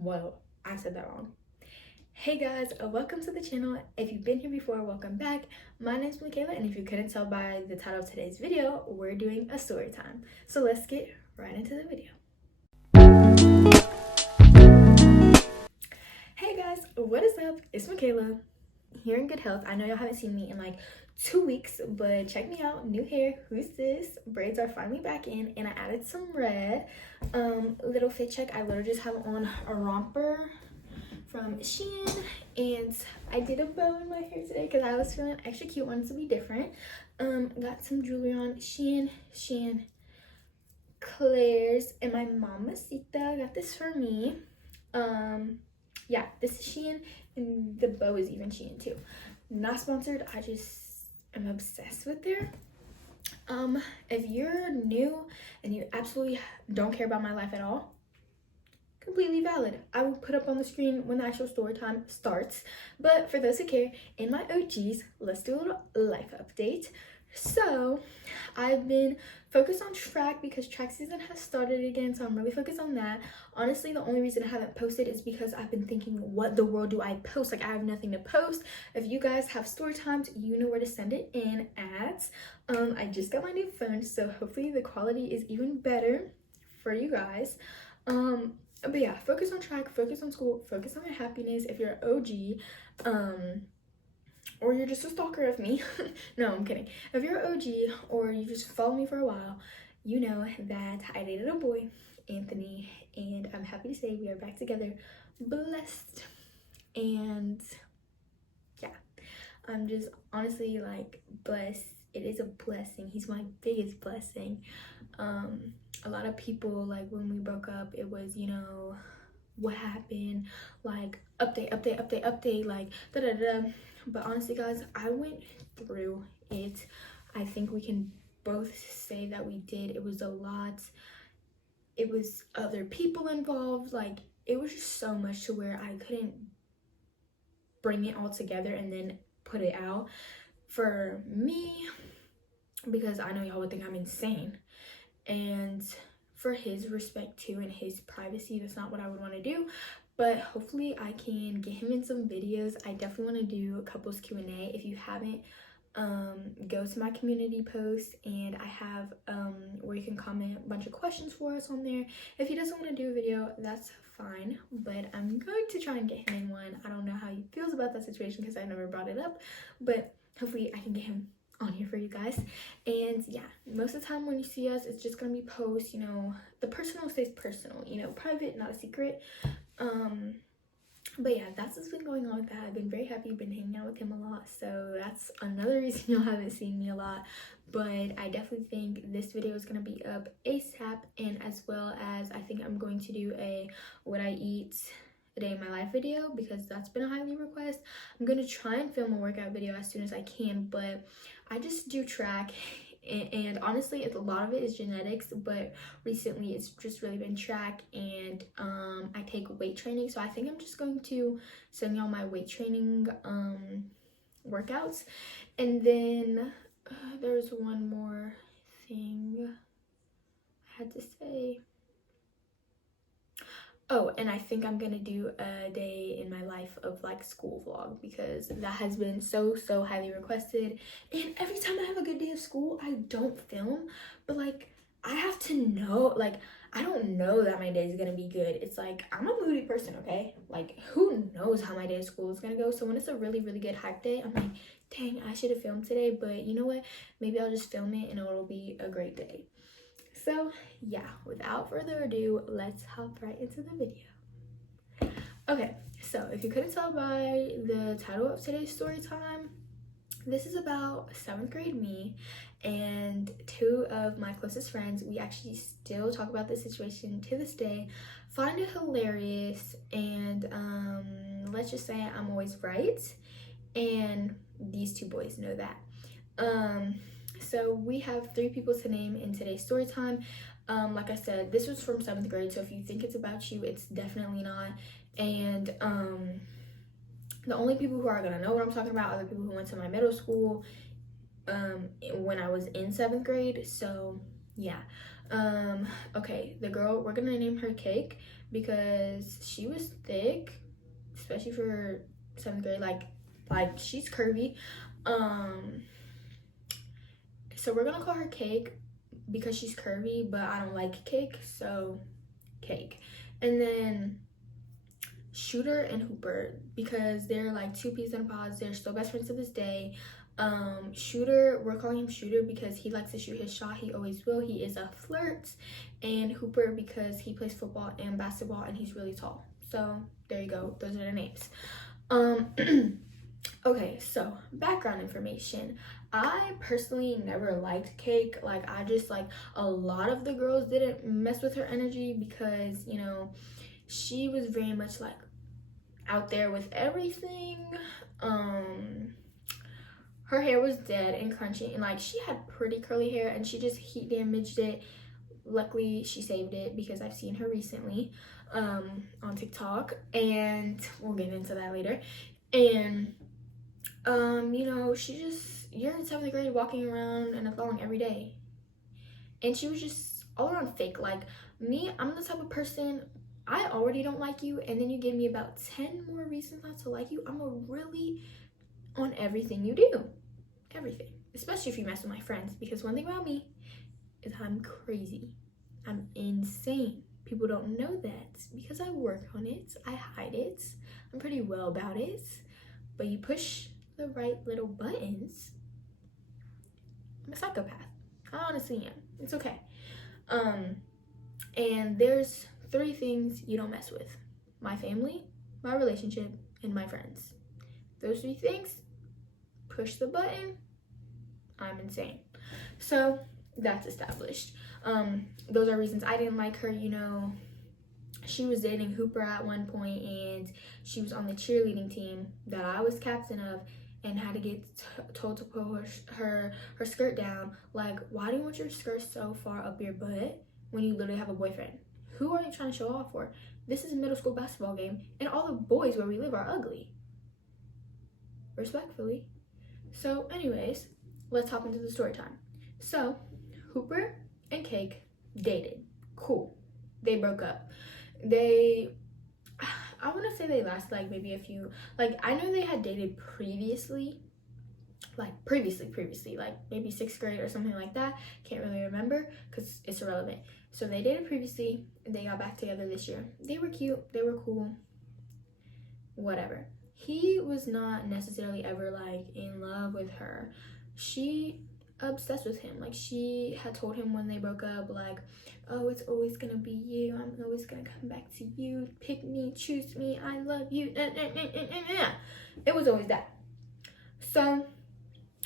Well, I said that wrong. Hey guys, welcome to the channel. If you've been here before, welcome back. My name's Michaela, and if you couldn't tell by the title of today's video, we're doing a story time. So let's get right into the video. Hey guys, what is up? It's Michaela, here in good health. I know y'all haven't seen me in like 2 weeks, but check me out. New hair. Who's this? Braids are finally back in, and I added some red. Little fit check. I literally just have on a romper from Shein, and I did a bow in my hair today because I was feeling extra cute, wanted to be different. Got some jewelry on. Shein, Claire's, and my mamacita got this for me. Yeah, this is Shein, and the bow is even Shein too. Not sponsored, I just am obsessed with there. If you're new and you absolutely don't care about my life at all, completely valid. I will put up on the screen when the actual story time starts. But for those who care, in my OGs, let's do a little life update. So I've been focused on track because track season has started again, so I'm really focused on that. Honestly, the only reason I haven't posted is because I've been thinking, what the world do I post? Like, I have nothing to post. If you guys have story times, you know where to send it in at. I just got my new phone, so hopefully the quality is even better for you guys. But yeah, focus on track, focus on school, focus on your happiness. If you're an OG, or you're just a stalker of me, no, I'm kidding. If you're an OG or you just follow me for a while, you know that I dated a boy, Anthony, and I'm happy to say we are back together, blessed. And yeah, I'm just honestly like blessed. It is a blessing. He's my biggest blessing. A lot of people, like, when we broke up, it was, you know, what happened, like update, like da da da. But honestly guys, I went through it. I think we can both say that we did. It was a lot. It was other people involved. Like, it was just so much to where I couldn't bring it all together and then put it out for me, because I know y'all would think I'm insane. And for his respect too and his privacy, that's not what I would want to do. But hopefully I can get him in some videos. I definitely want to do a couples Q&A. If you haven't, go to my community post, and I have where you can comment a bunch of questions for us on there. If he doesn't want to do a video, that's fine, but I'm going to try and get him in one. I don't know how he feels about that situation because I never brought it up, but hopefully I can get him on here for you guys. And yeah, most of the time when you see us, it's just gonna be posts, you know, the personal stays personal, you know, private, not a secret. But yeah, that's what's been going on with that. I've been very happy, been hanging out with him a lot, so that's another reason y'all haven't seen me a lot. But I definitely think this video is gonna be up ASAP, and as well as I think I'm going to do a what I eat a day in my life video, because that's been a highly request. I'm gonna try and film a workout video as soon as I can, but I just do track, and honestly, a lot of it is genetics, but recently it's just really been track, and I take weight training, so I think I'm just going to send y'all my weight training workouts. And then there's one more thing I had to say. Oh, and I think I'm gonna do a day in my life of like school vlog, because that has been so highly requested. And every time I have a good day of school, I don't film, but like I have to know, like I don't know that my day is gonna be good. It's like, I'm a moody person, okay? Like, who knows how my day of school is gonna go? So when it's a really good hype day, I'm like, dang, I should have filmed today, but you know what? Maybe I'll just film it and it'll be a great day. So yeah, without further ado, let's hop right into the video. Okay, so if you couldn't tell by the title of today's story time, this is about 7th grade me and 2 of my closest friends. We actually still talk about this situation to this day, find it hilarious, and let's just say I'm always right, and these 2 boys know that. So we have 3 people to name in today's story time. Like I said, this was from 7th grade, so if you think it's about you, it's definitely not. And the only people who are gonna know what I'm talking about are the people who went to my middle school when I was in 7th grade. So yeah. Okay, the girl, we're gonna name her Cake because she was thick, especially for 7th grade. Like she's curvy. So we're gonna call her Cake because she's curvy, but I don't like cake, so Cake. And then Shooter and Hooper, because they're like two peas in a pod. They're still best friends to this day. Shooter, we're calling him Shooter because he likes to shoot his shot. He always will. He is a flirt. And Hooper because he plays football and basketball and he's really tall. So there you go. Those are their names. Okay, so background information. I personally never liked Cake. Like, I just, like, a lot of the girls didn't mess with her energy because, you know, she was very much, like, out there with everything. Her hair was dead and crunchy, and, like, she had pretty curly hair, and she just heat damaged it. Luckily, she saved it because I've seen her recently on TikTok, and we'll get into that later. And you know, you're in 7th grade walking around in a thong every day. And she was just all around fake. Like me, I'm the type of person, I already don't like you, and then you give me about 10 more reasons not to like you. I'm a really on everything you do. Everything. Especially if you mess with my friends. Because one thing about me is I'm crazy. I'm insane. People don't know that because I work on it. I hide it. I'm pretty well about it. But you push the right little buttons, I'm a psychopath. I honestly am. It's okay. And there's 3 things you don't mess with: my family, my relationship, and my friends. Those 3 things, push the button, I'm insane. So that's established. Those are reasons I didn't like her. You know, she was dating Hooper at one point, and she was on the cheerleading team that I was captain of, and had to get told to push her skirt down. Like, why do you want your skirt so far up your butt when you literally have a boyfriend? Who are you trying to show off for? This is a middle school basketball game, and all the boys where we live are ugly. Respectfully. So anyways, let's hop into the story time. So Hooper and Cake dated. Cool. They broke up. I want to say they lasted like maybe a few, like I know they had dated previously, like maybe 6th grade or something like that. Can't really remember because it's irrelevant. So they dated previously, they got back together this year. They were cute, they were cool, whatever. He was not necessarily ever like in love with her. She obsessed with him. Like, she had told him when they broke up, like, oh, it's always gonna be you, I'm always gonna come back to you, pick me, choose me, I love you. It was always that. So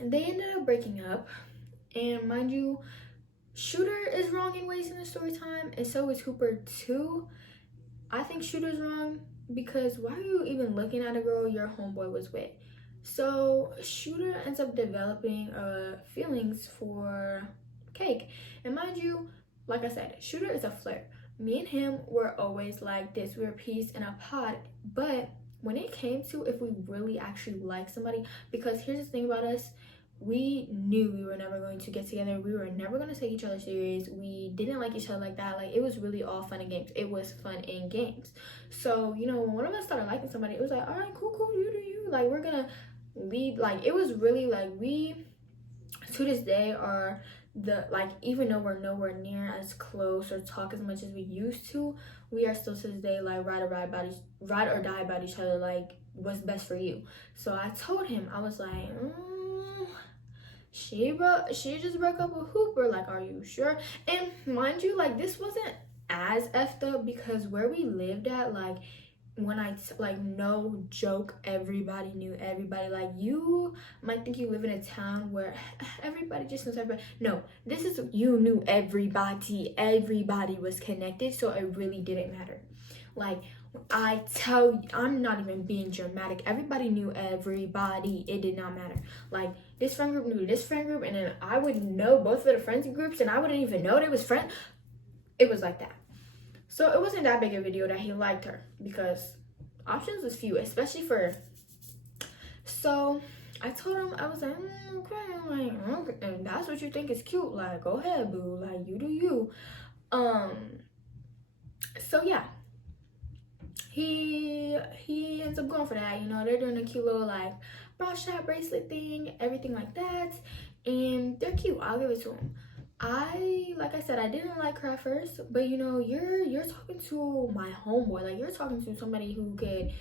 they ended up breaking up, and mind you, Shooter is wrong in ways in the story time, and so is Hooper too. I think Shooter's wrong because why are you even looking at a girl your homeboy was with? So Shooter ends up developing feelings for Cake. And mind you, like I said, Shooter is a flirt. Me and him were always like this. We were peas in a pod. But when it came to if we really actually like somebody, because here's the thing about us, we knew we were never going to get together. We were never going to take each other serious. We didn't like each other like that. Like, it was really all fun and games. It was fun and games. So, you know, when one of us started liking somebody, it was like, all right, cool, you do you. Like, we're gonna lead. Like, it was really like, we to this day are even though we're nowhere near as close or talk as much as we used to, we are still to this day like ride or die about each other. Like, what's best for you? So I told him, I was like, she just broke up with Hooper, like, are you sure? And mind you, like, this wasn't as effed up because where we lived at, like, when no joke, everybody knew everybody. Like, you might think you live in a town where everybody just knows everybody. No, this is, you knew everybody was connected, so it really didn't matter. Like, I tell you, I'm not even being dramatic. Everybody knew everybody. It did not matter. Like, this friend group knew this friend group, and then I would know both of the friends groups, and I wouldn't even know they was friends. It was like that. So it wasn't that big of a deal that he liked her because options was few, especially for. So I told him, I was like, okay, like, and that's what you think is cute. Like, go ahead, boo. Like, you do you. So yeah. he ends up going for that. You know, they're doing a cute little like bra strap bracelet thing, everything like that, and they're cute. I'll give it to him. Like I said, I didn't like her at first, but you know, you're talking to my homeboy. Like, you're talking to somebody who could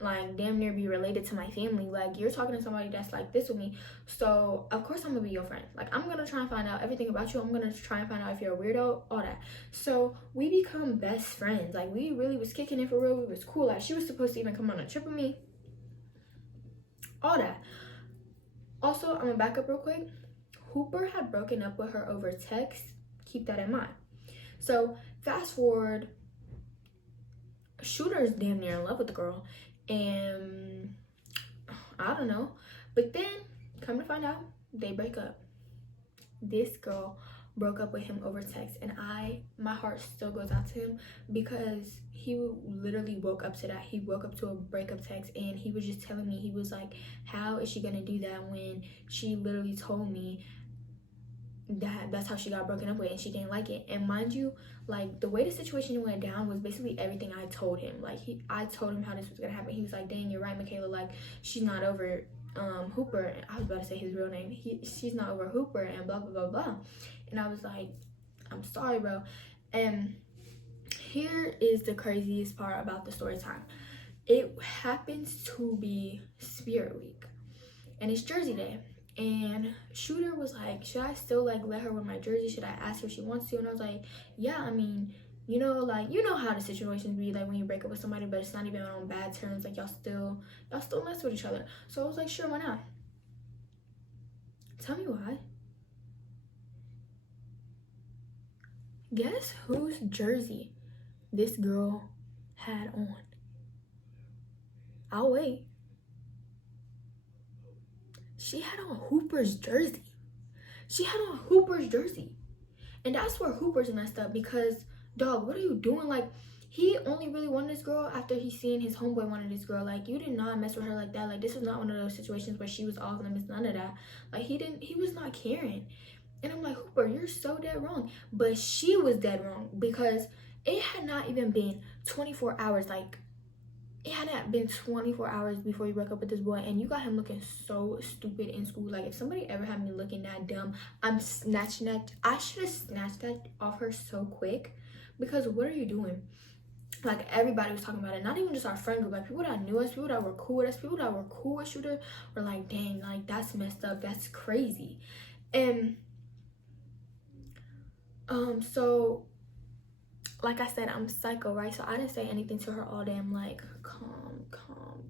like damn near be related to my family. Like, you're talking to somebody that's like this with me, so of course I'm gonna be your friend. Like, I'm gonna try and find out everything about you. I'm gonna try and find out if you're a weirdo, all that. So we become best friends. Like, we really was kicking it for real. We was cool. Like, she was supposed to even come on a trip with me, all that. Also, I'm gonna back up real quick. Hooper had broken up with her over text. Keep that in mind. So fast forward, Shooter is damn near in love with the girl, and I don't know, but then come to find out, they break up. This girl broke up with him over text, and my heart still goes out to him, because he literally woke up to that. He woke up to a breakup text, and he was just telling me, he was like, how is she gonna do that when she literally told me that's how she got broken up with and she didn't like it. And mind you, like, the way the situation went down was basically everything I told him. Like, I told him how this was gonna happen. He was like, dang, you're right, Michaela, like, she's not over Hooper. I was about to say his real name. She's not over Hooper and blah blah blah blah. And I was like, I'm sorry, bro. And here is the craziest part about the story time. It happens to be Spirit Week, and it's Jersey Day. And Shooter was like, should I still like let her wear my jersey? Should I ask her if she wants to? And I was like, yeah, I mean, you know, like, you know how the situations be, like, when you break up with somebody but it's not even on bad terms, like, y'all still mess with each other. So I was like, sure, why not? Tell me why. Guess whose jersey this girl had on? I'll wait. She had on Hooper's jersey. She had on Hooper's jersey. And that's where Hooper's messed up, because, dog, what are you doing? Like, he only really wanted this girl after he seen his homeboy wanted this girl. Like, you did not mess with her like that. Like, this was not one of those situations where she was off limits, none of that. Like, he was not caring. And I'm like, Hooper, you're so dead wrong. But she was dead wrong, because it had not even been 24 hours. Like, it hadn't been 24 hours before you broke up with this boy, and you got him looking so stupid in school. Like, if somebody ever had me looking that dumb, I'm snatching that. I should have snatched that off her so quick, because what are you doing? Like, everybody was talking about it. Not even just our friend group. Like, people that knew us, people that were cool with us, people that were cool with Shooter were like, dang, like, that's messed up. That's crazy. And so, like I said, I'm psycho, right? So I didn't say anything to her all day. I'm like, calm,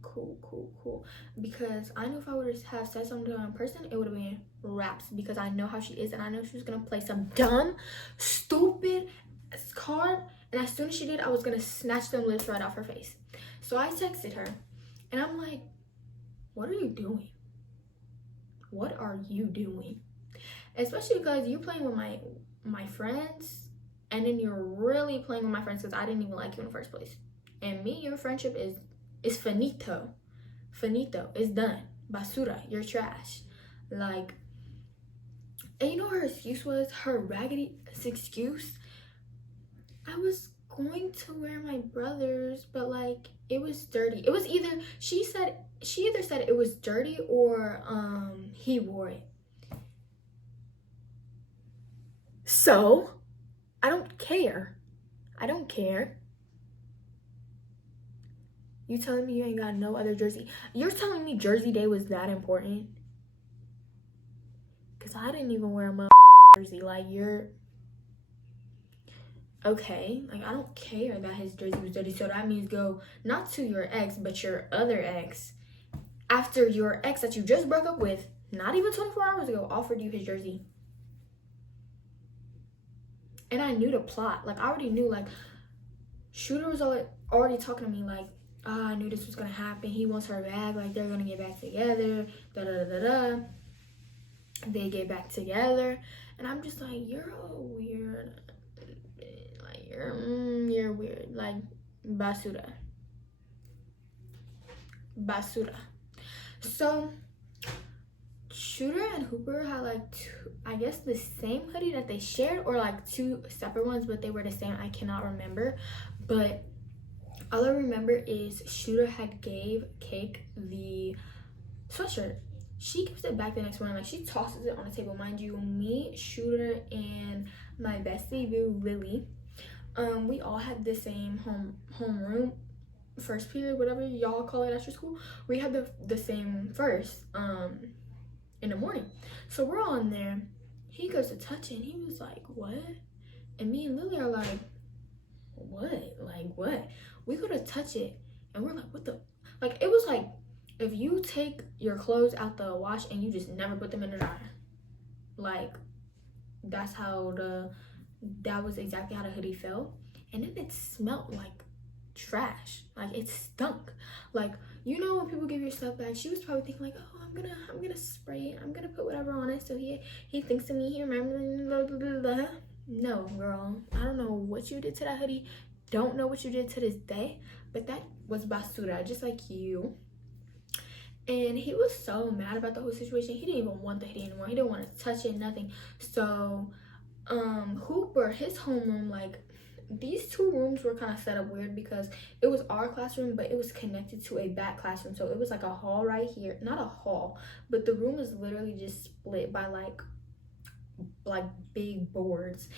cool. Because I knew if I would have said something to her in person, it would have been raps, because I know how she is, and I know she was gonna play some dumb, stupid card. And as soon as she did, I was gonna snatch them lips right off her face. So I texted her, and I'm like, what are you doing? What are you doing? Especially because you're playing with my friends, and then you're really playing with my friends, because I didn't even like you in the first place. And me, your friendship is finito. It's done. Basura. You're trash. Like, and you know what her excuse was? Her raggedy excuse? I was going to wear my brother's, but like, it was dirty. It was either, she either said it was dirty or he wore it. So I don't care. You telling me you ain't got no other jersey? You're telling me Jersey Day was that important? Because I didn't even wear my jersey. Like, you're... Okay, like, I don't care that his jersey was dirty. So that means go not to your ex, but your other ex. After your ex that you just broke up with, not even 24 hours ago, offered you his jersey. And I knew the plot. Like, I already knew, like, Shooter was already talking to me, like, oh, I knew this was gonna happen. He wants her back. Like, they're gonna get back together. Da-da-da-da-da. They get back together. And I'm just like, you're a weird. Like, you're weird. Like, basura. So, Shooter and Hooper had like I guess the same hoodie that they shared, or like two separate ones, but they were the same. I cannot remember. But All I remember is Shooter had gave Cake the sweatshirt. She gives it back the next morning, like she tosses it on the table. Mind you, me, Shooter, and my bestie Lily, we all had the same homeroom first period, whatever y'all call it at your school. We had the same first in the morning. So we're all in there. He goes to touch it and he was like, what? And me and Lily are like, what? Like what? We go to touch it and we're like, what the, like it was like if you take your clothes out the wash and you just never put them in the dryer. Like that's how that was exactly how the hoodie felt. And then it smelled like trash. Like it stunk. Like, you know, when people give your stuff back, she was probably thinking like, oh, I'm gonna spray it, I'm gonna put whatever on it so he thinks of me, he remembers, blah blah blah blah. No, girl, I don't know what you did to that hoodie, don't know what you did to this day, but that was basura, just like you. And he was so mad about the whole situation. He didn't even want the hoodie anymore. He didn't want to touch it, nothing. So Hooper, his homeroom, like these two rooms were kind of set up weird because it was our classroom, but it was connected to a back classroom. So it was like a hall right here, not a hall, but the room was literally just split by like big boards.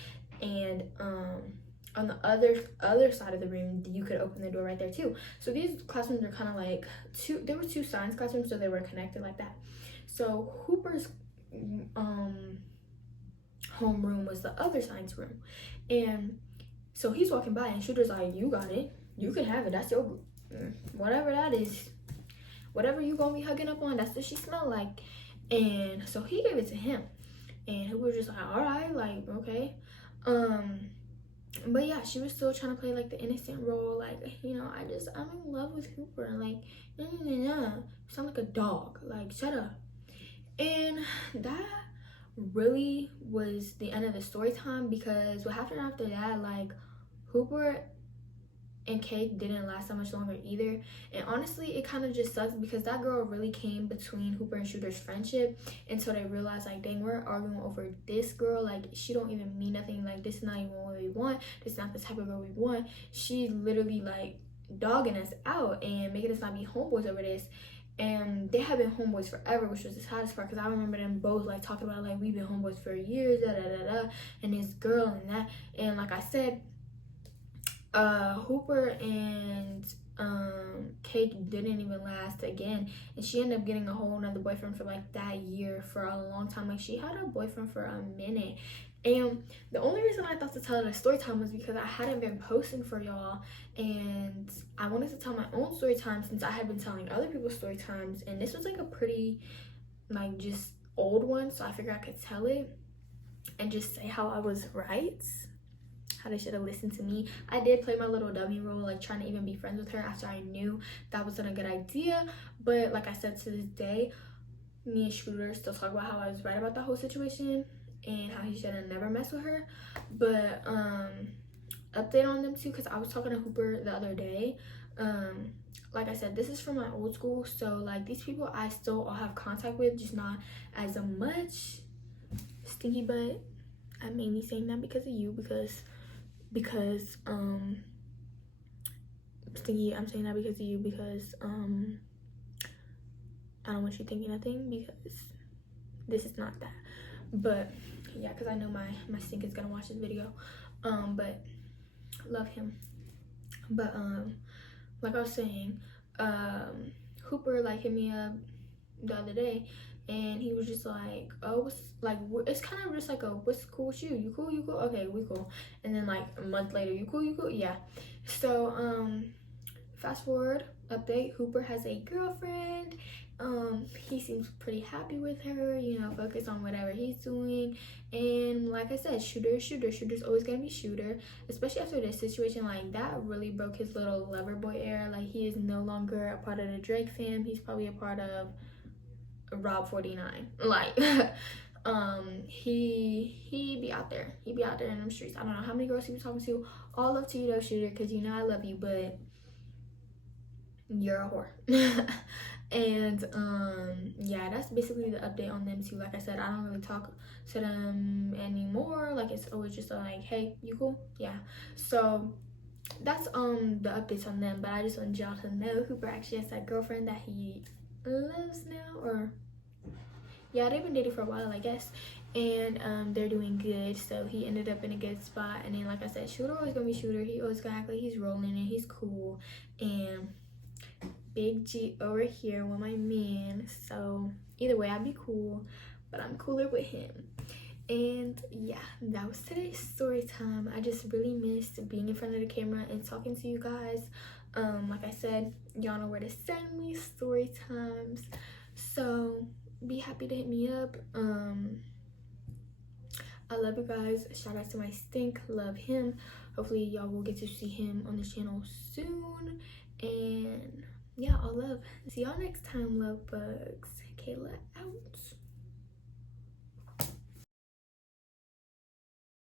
And on the other side of the room, you could open the door right there too. So these classrooms are kind of like there were two science classrooms, so they were connected like that. So Hooper's homeroom was the other science room. And so he's walking by and Shooter's like, you got it, you can have it, that's your, whatever that is, whatever you gonna be hugging up on, that's what she smelled like. And so he gave it to him and he was just like, all right, like, okay. But yeah, she was still trying to play like the innocent role, like, you know, I'm in love with Hooper, like, no, you sound like a dog, like, shut up. And that really was the end of the story time, because what happened after that, like, Hooper and Cake didn't last that much longer either. And honestly, it kind of just sucks because that girl really came between Hooper and Shooter's friendship, and so they realized like, dang, we're arguing over this girl, like she don't even mean nothing, like this is not even what we want, this is not the type of girl we want. She's literally like dogging us out and making us not be homeboys over this. And they have been homeboys forever, which was the saddest part, because I remember them both like talking about like, we've been homeboys for years, and this girl and that. And like I said, Hooper and Cake didn't even last again, and she ended up getting a whole nother boyfriend for like that year, for a long time. Like she had a boyfriend for a minute. And the only reason I thought to tell it a story time was because I hadn't been posting for y'all, and I wanted to tell my own story time since I had been telling other people's story times, and this was like a pretty like just old one, so I figured I could tell it and just say how I was right, how they should have listened to me. I did play my little dummy role, like trying to even be friends with her after I knew that wasn't a good idea. But like I said, to this day, me and Shooter still talk about how I was right about that whole situation and how he should have never messed with her. But update on them too, because I was talking to Hooper the other day. Like I said, this is from my old school, so like these people I still all have contact with, just not as much. Stinky butt, I made me saying that because of you, because Stinky, I'm saying that because of you, because I don't want you thinking nothing, because this is not that. But yeah, because I know my stink is gonna watch this video. But love him. But like I was saying, Hooper like hit me up the other day, and he was just like, oh, it's kind of just like a, what's cool with you cool, okay, we cool. And then like a month later, you cool, yeah. So fast forward, update, Hooper has a girlfriend. He seems pretty happy with her, you know, focused on whatever he's doing. And like I said, Shooter's always gonna be Shooter, especially after this situation. Like that really broke his little lover boy era. Like he is no longer a part of the Drake fam, he's probably a part of Rob 49. Like he be out there in them streets. I don't know how many girls he was talking to. All love to you though, Shooter, because you know I love you, but you're a whore. And yeah, that's basically the update on them too. Like I said, I don't really talk to them anymore. Like it's always just like, hey, you cool? Yeah. So that's the updates on them. But I just want y'all to know Cooper actually has that girlfriend that he loves now, or yeah, they've been dating for a while, I guess, and they're doing good. So he ended up in a good spot. And then, like I said, Shooter always gonna be Shooter. He always gonna act like he's rolling and he's cool. And Big G over here with my man. So either way, I'd be cool, but I'm cooler with him. And yeah, that was today's story time. I just really missed being in front of the camera and talking to you guys. Like I said, y'all know where to send me story times, so be happy to hit me up. I love you guys. Shout out to my stink, love him. Hopefully y'all will get to see him on the channel soon. And yeah, all love. See y'all next time, love bugs. Kayla out.